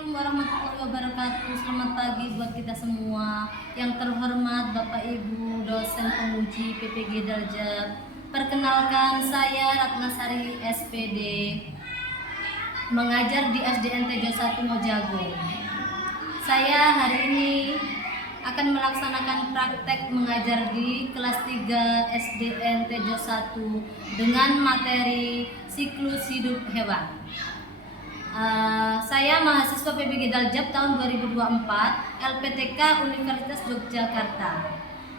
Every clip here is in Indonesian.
Assalamualaikum warahmatullahi wabarakatuh. Selamat pagi buat kita semua. Yang terhormat Bapak Ibu dosen penguji PPG Daljab. Perkenalkan, saya Ratnasari SPD, mengajar di SDN Tejo 1 Mojago. Saya hari ini akan melaksanakan praktek mengajar di kelas 3 SDN Tejo 1 dengan materi siklus hidup hewan. Saya mahasiswa PPG Daljab tahun 2024, LPTK Universitas Yogyakarta.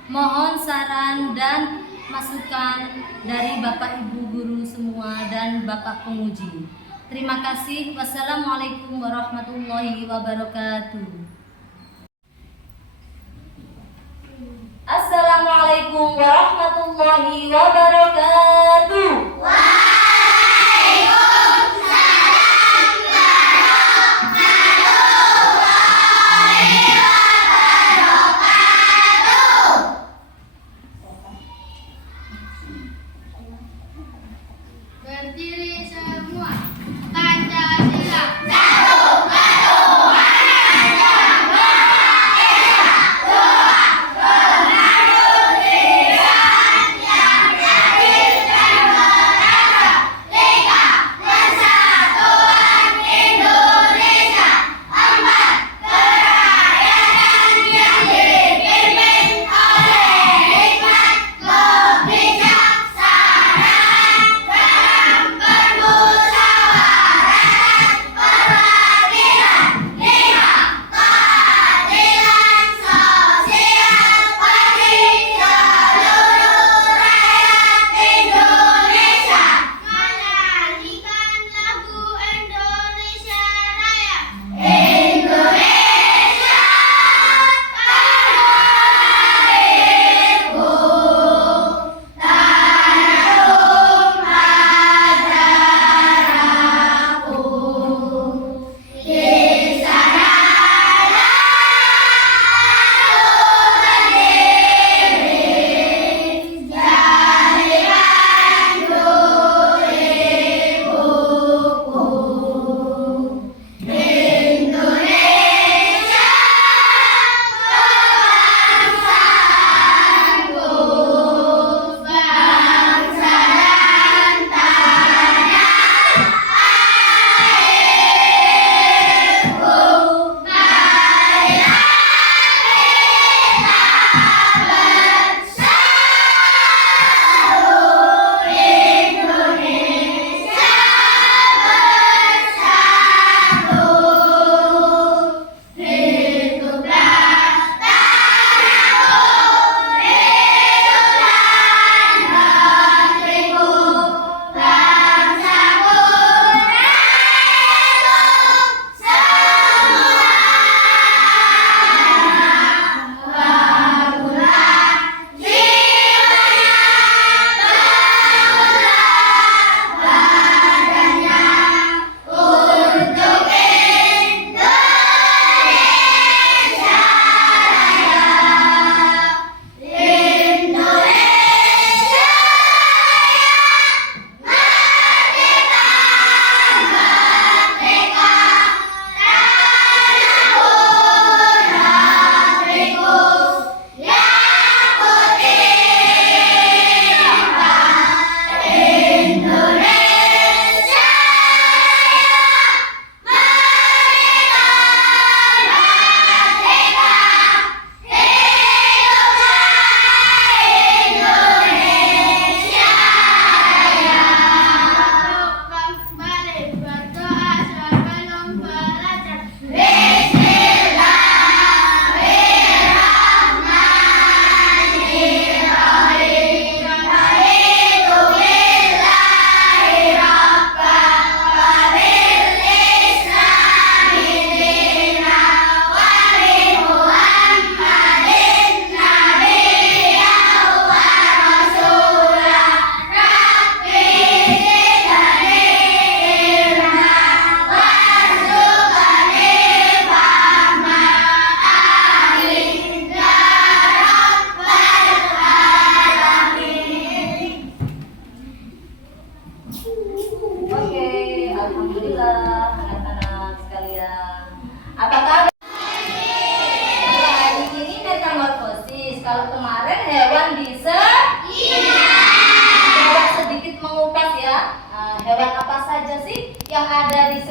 Mohon saran dan masukan dari Bapak Ibu guru semua dan Bapak penguji. Terima kasih. Wassalamualaikum warahmatullahi wabarakatuh. Assalamualaikum warahmatullahi wabarakatuh. Berdiri semua, Pancasila.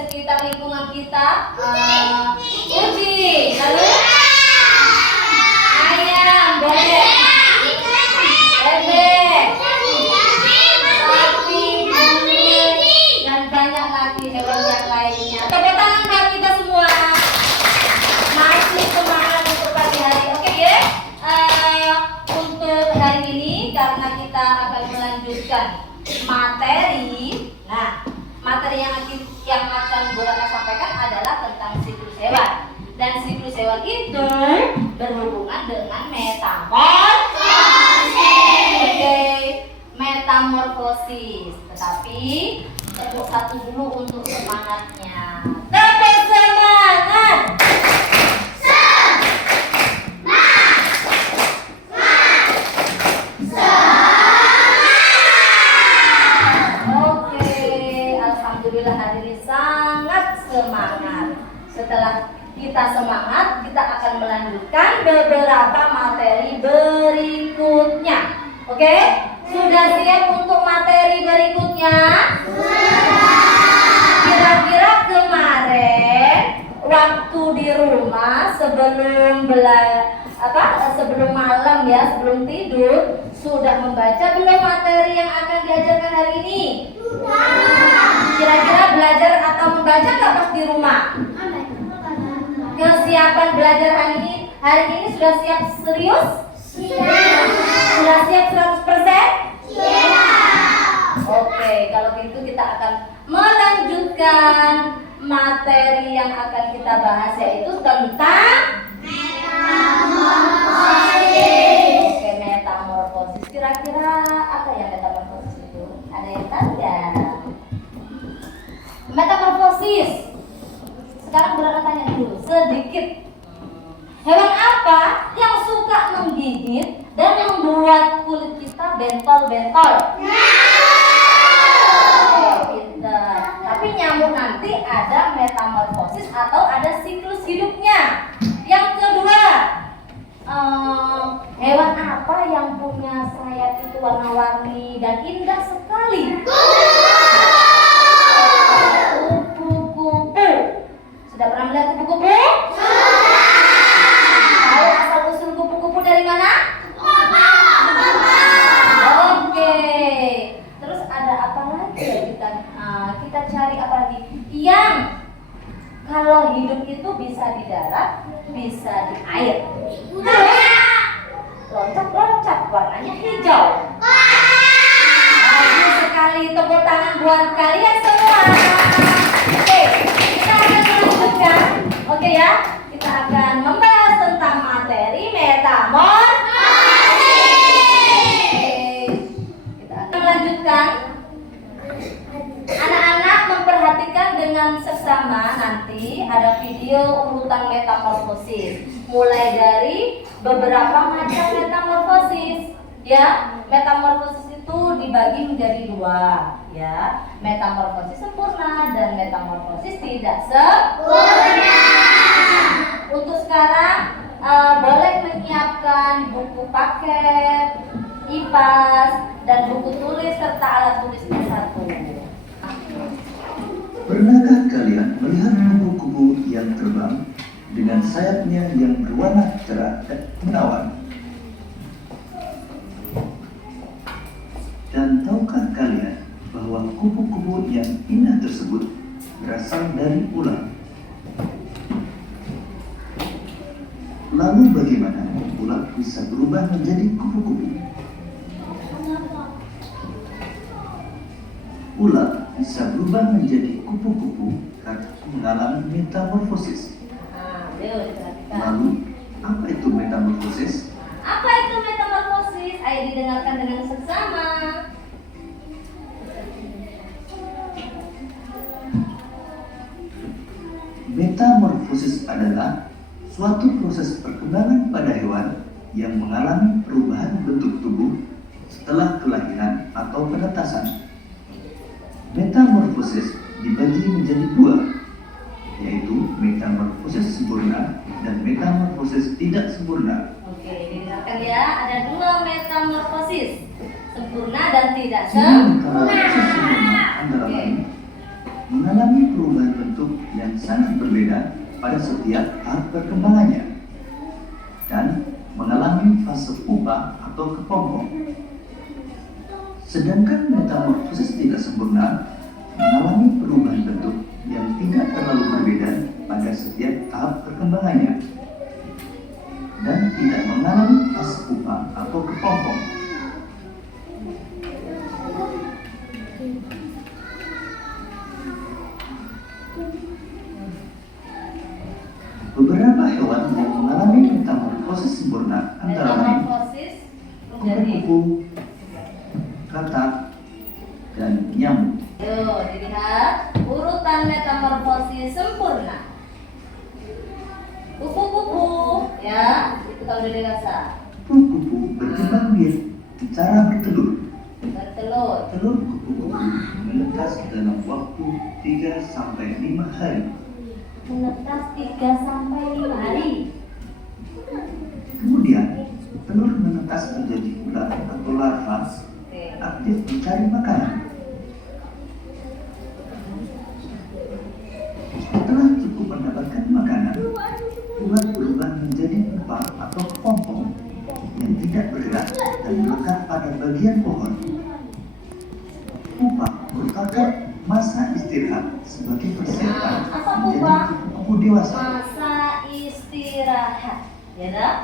sekitar lingkungan kita? Kucing. Lalu ayam, bebek, sapi, dan banyak lagi hewan yang lainnya. Tepuk tangan buat kita semua. Masih semangat untuk pagi hari. Oke ya. Untuk hari ini karena kita akan melanjutkan materi. Nah, materi yang akan Bu Rana sampaikan adalah tentang siklus hewan. Dan siklus hewan itu berhubungan dengan metamorfosis. Tetapi tepuk satu dulu untuk semangatnya. Tepuk semangat. Oke, alhamdulillah hadirin sangat semangat. Setelah kita semangat, kita akan melanjutkan beberapa materi berikutnya. Oke? Sudah siap untuk materi berikutnya? Kira-kira kemarin waktu di rumah sebelum malam ya, sebelum tidur sudah membaca belum materi yang akan diajarkan hari ini? Kira-kira belajar atau membaca nggak pas di rumah? Kesiapan belajar hari ini sudah siap serius? Sudah siap 100%? Oke, kalau gitu kita akan melanjutkan materi yang akan kita bahas, yaitu tentang Oke, metamorfosis. Kira-kira apa ya metamorfosis itu? Ada yang tahu nggak? Metamorfosis. Sekarang berapa tanya dulu sedikit. Hewan apa yang suka menggigit dan membuat kulit kita bentol-bentol? Pintar. Tapi nyamuk nanti ada metamorfosis atau ada siklus hidupnya. Yang kedua, hewan apa yang punya sayap itu warna-warni dan indah sekali? Kupu-kupu. Sudah pernah melihat kupu-kupu? Tahu asal-usul kupu-kupu dari mana? Oke. Terus ada apa lagi ya kita cari apa lagi? Yang kalau hidup itu bisa di darat, bisa di air. Loncat-loncat, warnanya hijau. Bagus sekali, tepuk tangan buat kalian semua. Oke, kita akan melanjutkan. Oke ya, kita akan membahas tentang materi metamorfosis. Kita akan melanjutkan. Anak-anak memperhatikan dengan seksama, nanti ada video urutan metamorfosis. Mulai dari beberapa macam metamorfosis. Ya, metamorfosis itu dibagi menjadi dua, ya. Metamorfosis sempurna dan metamorfosis tidak sempurna. Untuk sekarang boleh menyiapkan buku paket, IPAS, dan buku tulis serta alat tulisnya satu. Pernahkah kalian melihat kupu-kupu yang terbang dengan sayapnya yang berwarna cerah dan menawan? Dan tahukah kalian bahwa kupu-kupu yang indah tersebut berasal dari ular? Lalu bagaimana ular bisa berubah menjadi kupu-kupu? Ular bisa berubah menjadi kupu-kupu karena mengalami metamorfosis. Lalu, apa itu metamorfosis? Apa itu metamorfosis? Ayo didengarkan dengan seksama. Metamorfosis adalah suatu proses perkembangan pada hewan yang mengalami perubahan bentuk tubuh setelah kelahiran atau penetasan. Metamorfosis dibagi menjadi dua, yaitu metamorfosis sempurna dan metamorfosis tidak sempurna. Oke, dengarkan ya, ada dua metamorfosis, sempurna dan tidak sempurna. Metamorfosis sempurna antara lain mengalami perubahan bentuk pada setiap tahap perkembangannya dan mengalami fase pupa atau kepompong. Sedangkan metamorfosis tidak sempurna mengalami perubahan bentuk yang tidak terlalu berbeda pada setiap tahap perkembangannya dan tidak mengalami fase pupa atau kepompong. Beberapa hewan yang mengalami metamorfosis sempurna antara lain Metamorfosis menjadi kupu-kupu, katak, dan nyamuk. Yuk, dilihat urutan metamorfosis sempurna. Kupu-kupu, ya, itu kalau udah dewasa. Kupu-kupu berkembang biak di cara bertelur. Bertelur. Telur kupu-kupu menetas dalam waktu 3-5 hari. Menetas 3-5 hari. Kemudian, telur menetas menjadi ular atau larva Oke. aktif mencari makanan. Setelah cukup mendapatkan makanan, ular berubah menjadi pupa atau kepompong yang tidak bergerak dan melekat pada bagian pohon. Pupa merupakan masa istirahat sebagai persiapan Apa menjadi pupa? kupu-kupu dewasa. Masa istirahat, ya dah?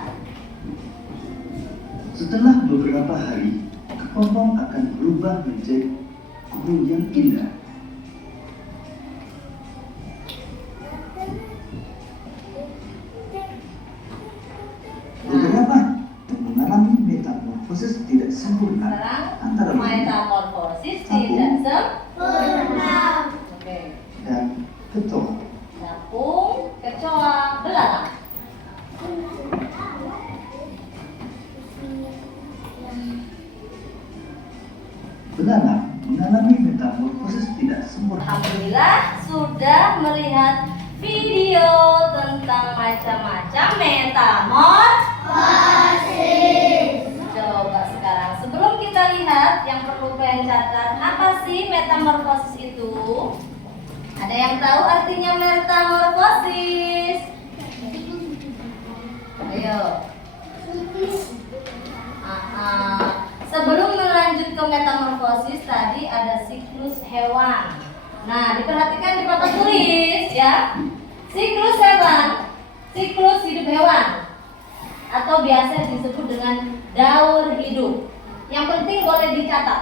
Setelah beberapa hari, kepompong akan berubah menjadi kupu yang indah. Beberapa yang mengalami metamorfosis tidak sempurna Sekarang antara lain metamorfosis Capung. tidak sempurna. Oke. dan kecoa. Capung, kecoa, belalang. Belalang mengalami metamorfosis tidak sempurna. Alhamdulillah sudah melihat video tentang macam-macam metamorfosis. Coba sekarang sebelum kita lihat yang perlu kalian catat, apa sih metamorfosis itu? Ada yang tahu artinya metamorfosis? Ayo. Sebelum melanjut ke metamorfosis tadi ada siklus hewan. Nah, diperhatikan di papan tulis ya. Siklus hewan, siklus hidup hewan atau biasa disebut dengan daur hidup. Yang penting boleh dicatat.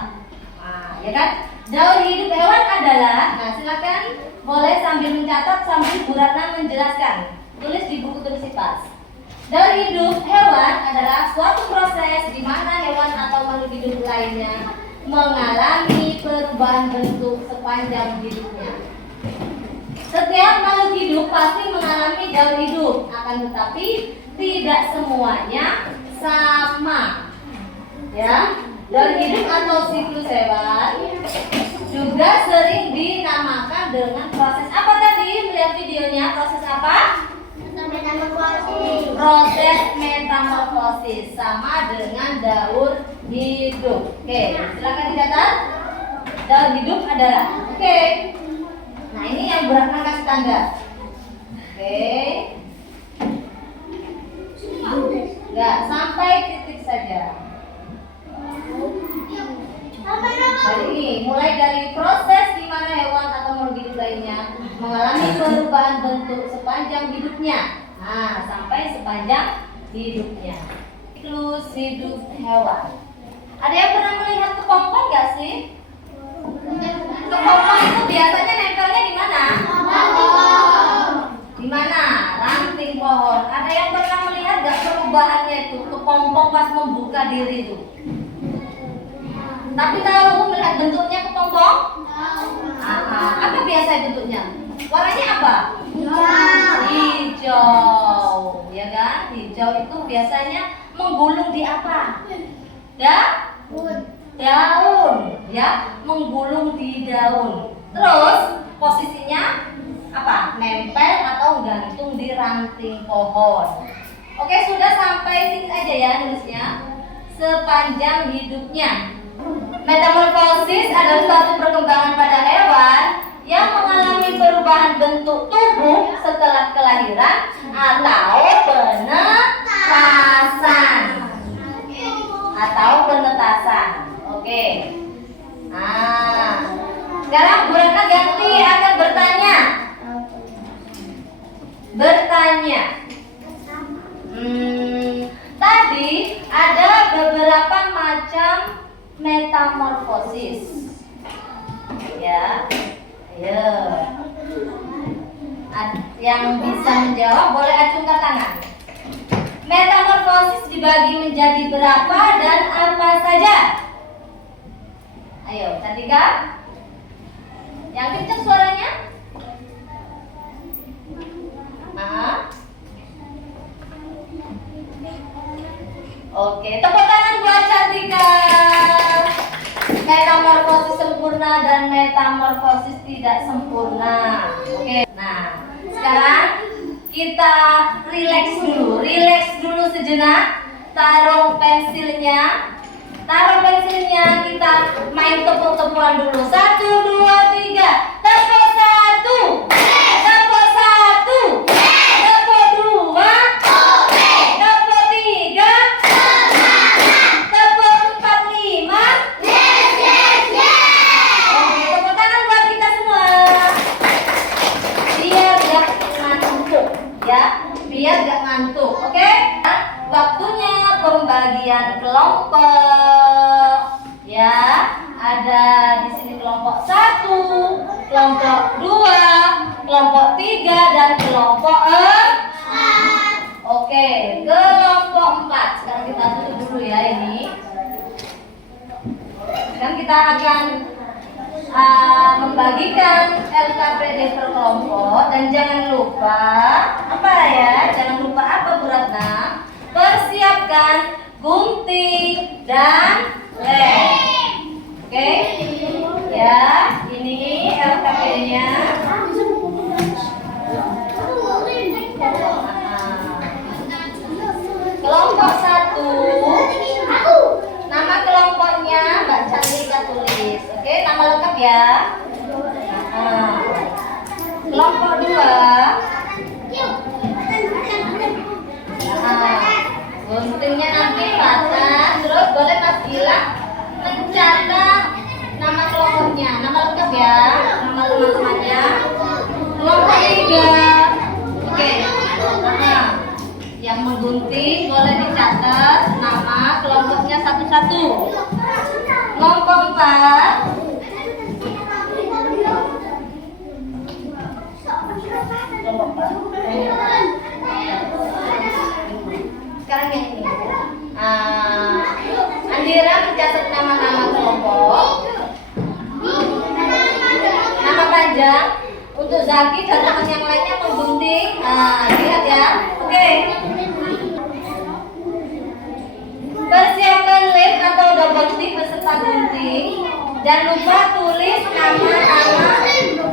Nah, ya kan? Daur hidup hewan adalah, nah silakan boleh sambil mencatat sambil Bu Ratna menjelaskan. Tulis di buku tulis IPAS. Daur hidup hewan adalah suatu proses di mana hewan atau makhluk hidup lainnya mengalami perubahan bentuk sepanjang hidupnya. Setiap makhluk hidup pasti mengalami daur hidup, akan tetapi tidak semuanya sama. Ya, daur hidup atau siklus hewan juga sering dinamakan dengan proses apa tadi? Melihat videonya, proses apa? Metamorfosis. Proses metamorfosis sama dengan daur hidup. Oke, silakan dicatat. Daur hidup adalah. Oke. Nah, ini yang beratnya kasih tanda. Oke. Enggak, sampai titik saja. Jadi ini mulai dari proses di mana hewan atau makhluk hidup lainnya mengalami perubahan bentuk sepanjang hidupnya. Nah, sampai sepanjang hidupnya. Siklus hidup hewan. Ada yang pernah melihat kepompong nggak sih? Kepompong itu biasanya nempelnya di mana? Di mana? Ranting pohon. Ada yang pernah melihat nggak perubahannya itu? Kepompong pas membuka diri itu. Tapi tahu melihat bentuknya kepompong? Apa biasa bentuknya? Warnanya apa? Hijau, ya kan? Hijau itu biasanya menggulung di apa? Daun, ya, menggulung di daun. Terus posisinya apa? Nempel atau gantung di ranting pohon. Oke, sudah sampai sini aja ya nulisnya. Sepanjang hidupnya. Metamorfosis adalah suatu perkembangan pada hewan yang mengalami perubahan bentuk tubuh setelah kelahiran atau penetasan. Oke. Sekarang Bu Ratna ganti akan bertanya. Tadi ada beberapa macam metamorfosis. Ya. Ayo. Yang bisa menjawab boleh acungkan tangan. Metamorfosis dibagi menjadi berapa dan apa saja? Ayo, Cantika. Yang kencang suaranya. Oke, tepuk tangan buat Cantika. Metamorfosis sempurna dan metamorfosis tidak sempurna. Oke, nah sekarang kita rileks dulu sejenak. Taruh pensilnya, kita main tepuk-tepukan dulu. 1, 2, 3. Tepuk 1, tepuk 1, tepuk 2, tepuk 3, tepuk 4, 5. Oke, tepuk tangan buat kita semua. Biar gak ngantuk, ya. Biar gak ngantuk, oke? Waktunya pembagian kelompok. Ya, ada di sini kelompok 1, kelompok 2, kelompok 3 dan kelompok 4. Oke, kelompok 4. Sekarang kita tutup dulu ya ini. Sekarang kita akan membagikan LKPD per kelompok dan jangan lupa apa ya? Jangan lupa apa Bu Ratna? Persiapkan gunting dan lem. Oke? Ya, ini LKP-nya. Kelompok 1. Nama kelompoknya Mbak Cantika tulis. Oke, nama lengkap ya. Kelompok 2. Guntingnya nanti pasang, terus boleh Mas Gilang mencatat nama kelompoknya, nama lengkap ya, nama teman-temannya. Kelompok 3, oke. Yang menggunting boleh dicatat nama kelompoknya satu-satu. Kelompok 4. Sekarang yang ini. Andira mencatat nama-nama kelompok. Nama panjang. Untuk Zaki dan teman yang lainnya menggunting. Lihat ya. Oke. Persiapkan lem atau double stick beserta gunting. Jangan lupa tulis nama-nama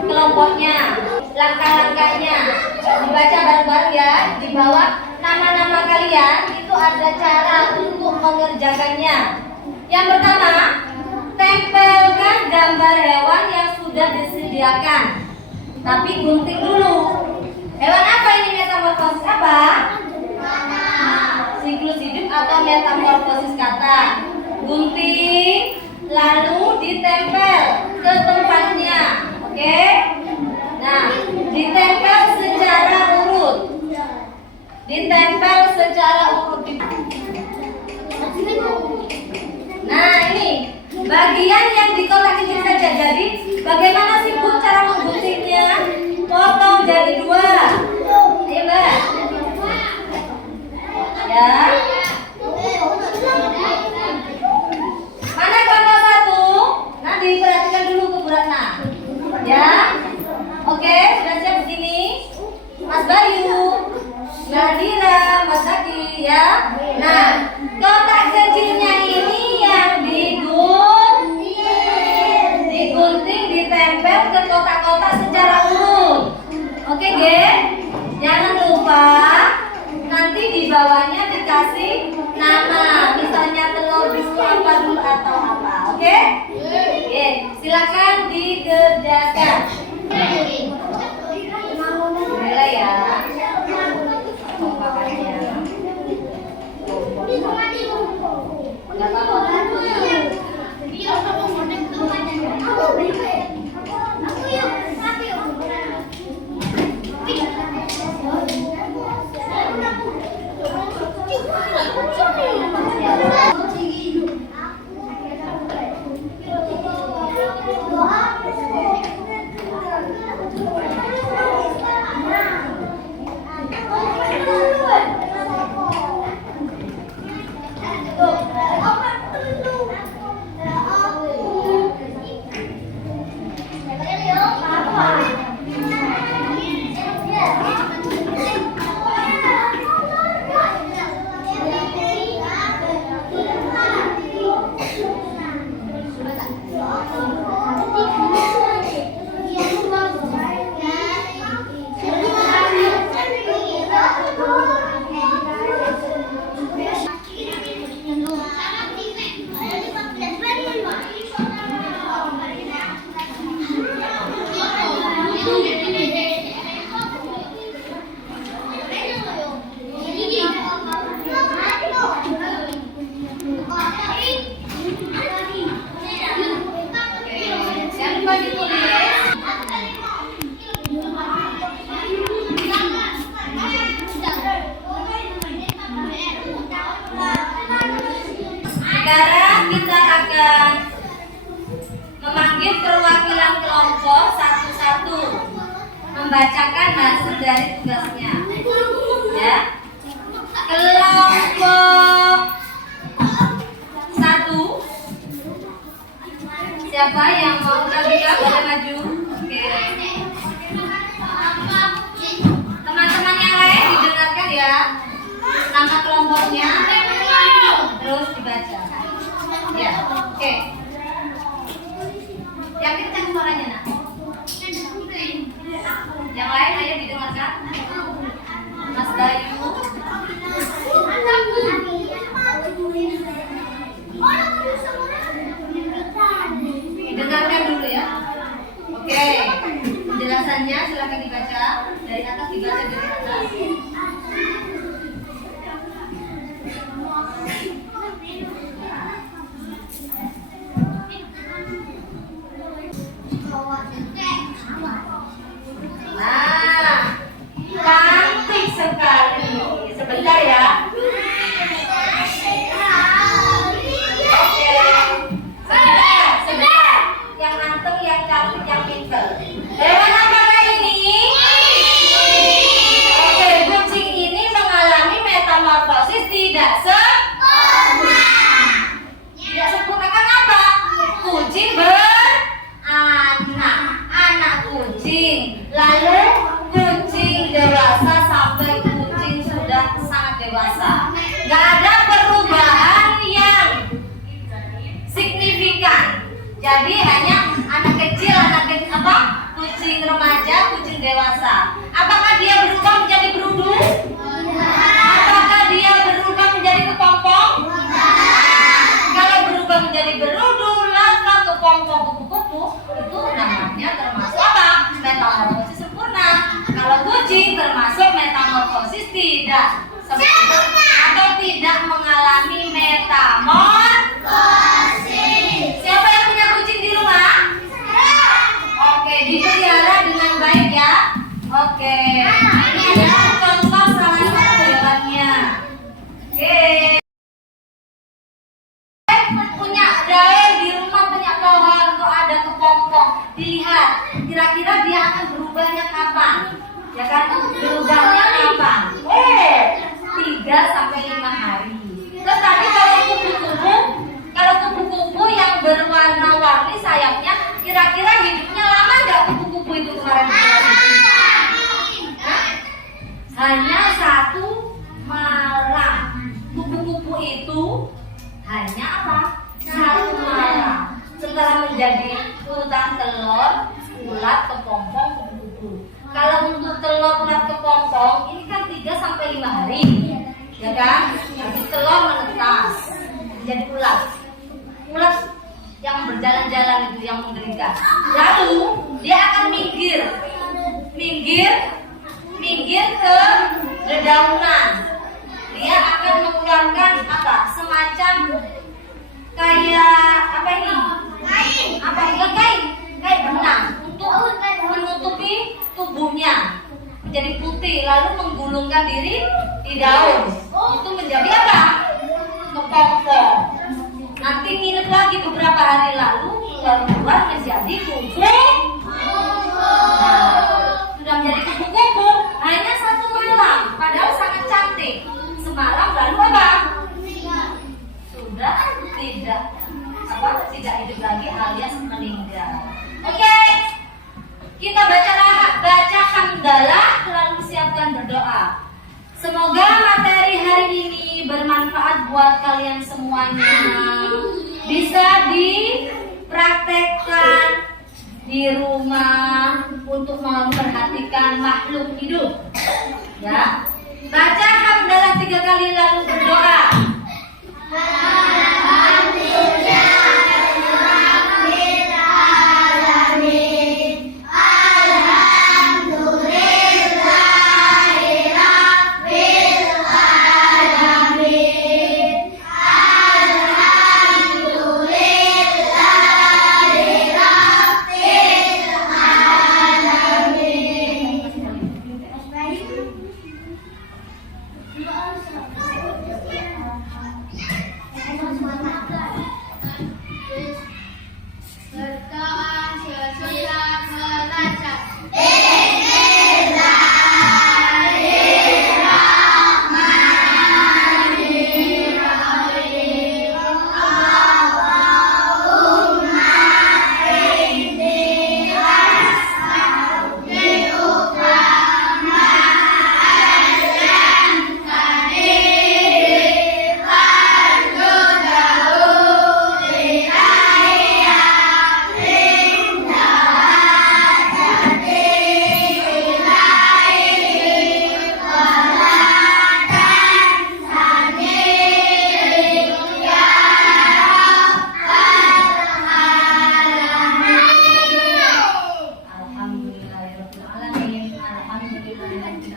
kelompoknya, langkah-langkahnya. Dibaca bareng-bareng ya. Di bawah nama-nama kalian itu ada cara untuk mengerjakannya. Yang pertama, tempelkan gambar hewan yang sudah disediakan. Tapi gunting dulu. Hewan apa ini? Metamorfosis apa? Siklus hidup atau metamorfosis kata. Gunting, lalu ditempel ke tempatnya. Oke? Nah, ditempel secara urut. Nah, ini bagian yang di kotak kecil saja. Jadi, bagaimana sih Bu cara mengguntingnya? Potong jadi 2. Ayo, Mbak. Ya. Mana kelompok 1? Nanti perhatikan dulu ke Bu Ratna. Ya. Oke, sudah siap begini? Mas Bayu, Mbak Dira, Mas Zaki, ya. Nah, kotak kecilnya ini yang digunting, ditempel ke kotak-kotak secara urut. Oke, Gen? Jangan lupa nanti di bawahnya dikasih nama, misalnya telur bisu apa dulu atau apa. Oke? Oke, silakan dikerjakan. Mulai ya. hasil dari tugasnya. Ya. Kelompok 1. Siapa yang mau Kabika boleh maju? Oke. Teman-teman yang lain didengarkan ya. Nama kelompoknya terus dibaca. Ya, oke. Yang kencang suaranya, Nak. Yang lain ayo didengarkan. Mas Bayu. Didengarkan dulu ya. Oke. Penjelasannya silakan dibaca dari atas, dibaca dari atas. Nah, cantik sekali. Sebentar ya. Oke. Sebentar. Yang ganteng, yang cantik, yang pinter. Hewan apakah ini? Oke, kucing ini mengalami metamorfosis tidak sempurna. Tidak sempurna kan apa? Kucing beranak, anak kucing, lalu kucing dewasa sampai kucing sudah sangat dewasa. Gak ada perubahan yang signifikan. Jadi hanya anak kecil, kucing remaja, kucing dewasa. Apakah dia berubah menjadi berudu? Apakah dia berubah menjadi kepompong? Kalau berubah menjadi berudu, laka, kepompong, kupu-kupu, itu namanya termasuk apa? Metamorfosis sempurna. Kalau kucing termasuk metamorfosis tidak sempurna atau tidak mengalami metamorfosis. Siapa yang punya kucing di rumah? Oke, dipelihara dengan baik ya. Oke, ini adalah contoh salah satu hewannya. Oke. Punya daun di rumah, punya pohon, kok ada kepompong. Dilihat, kira-kira dia akan berubahnya kapan? Ya kan? Berubahnya kapan? 3-5 hari. Tetapi kalau kupu-kupu yang berwarna-warni sayapnya, kira-kira hidupnya lama nggak kupu-kupu itu kemarin? Hanya 1 malam. Kupu-kupu itu hanya apa? 1 malam. Setelah menjadi urutan telur, ulat, kepompong, kupu-kupu. Kalau untuk telur, ulat, kepompong, ini kan 3-5 hari, ya kan? Habis telur menetas, menjadi ulat. Ulat yang berjalan-jalan itu, yang mengerikan. Lalu dia akan minggir ke dedaunan. Dia akan mengeluarkan apa? Semacam kayak apa ini? Kain benang untuk menutupi tubuhnya menjadi putih, lalu menggulungkan diri di daun. Itu menjadi apa? Kepompong. Nanti nginep lagi beberapa hari lalu keluar menjadi kupu. Sudah menjadi kupu-kupu hanya 1 malam, padahal sangat cantik. Semalam lalu apa? Sudah tidak hidup lagi alias meninggal. Oke, kita baca hamdalah lalu siapkan berdoa. Semoga materi hari ini bermanfaat buat kalian semuanya. Bisa dipraktekkan di rumah untuk memperhatikan makhluk hidup. Ya. Baca hamdalah 3 kali lalu berdoa.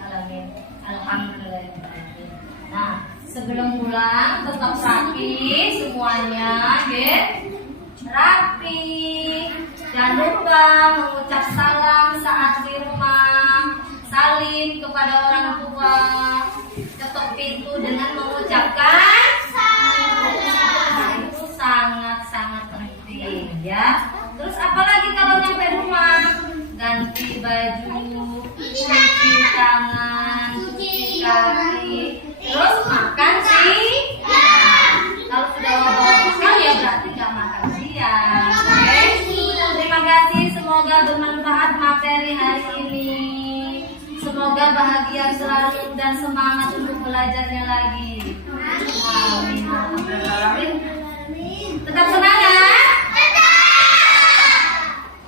alamin. Alhamdulillah. Nah, sebelum pulang tetap rapi semuanya, ya. Rapi. Jangan lupa mengucap salam saat di rumah. Salim kepada orang tua. Ketuk pintu dengan mengucapkan salam. Nah, itu sangat-sangat penting, ya. Terus apalagi kalau nyampe rumah? Ganti baju, cuci tangan, cuci kaki, terus makan sih. Kalau sudah bawa bekal ya berarti nggak makan siang. Oke? Terima kasih, semoga bermanfaat materi hari ini. Semoga bahagia selalu dan semangat untuk belajarnya lagi. Amin. Amin. Tetap semangat.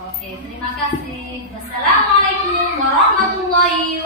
Oke, terima kasih. Wassalamualaikum warahmatullahi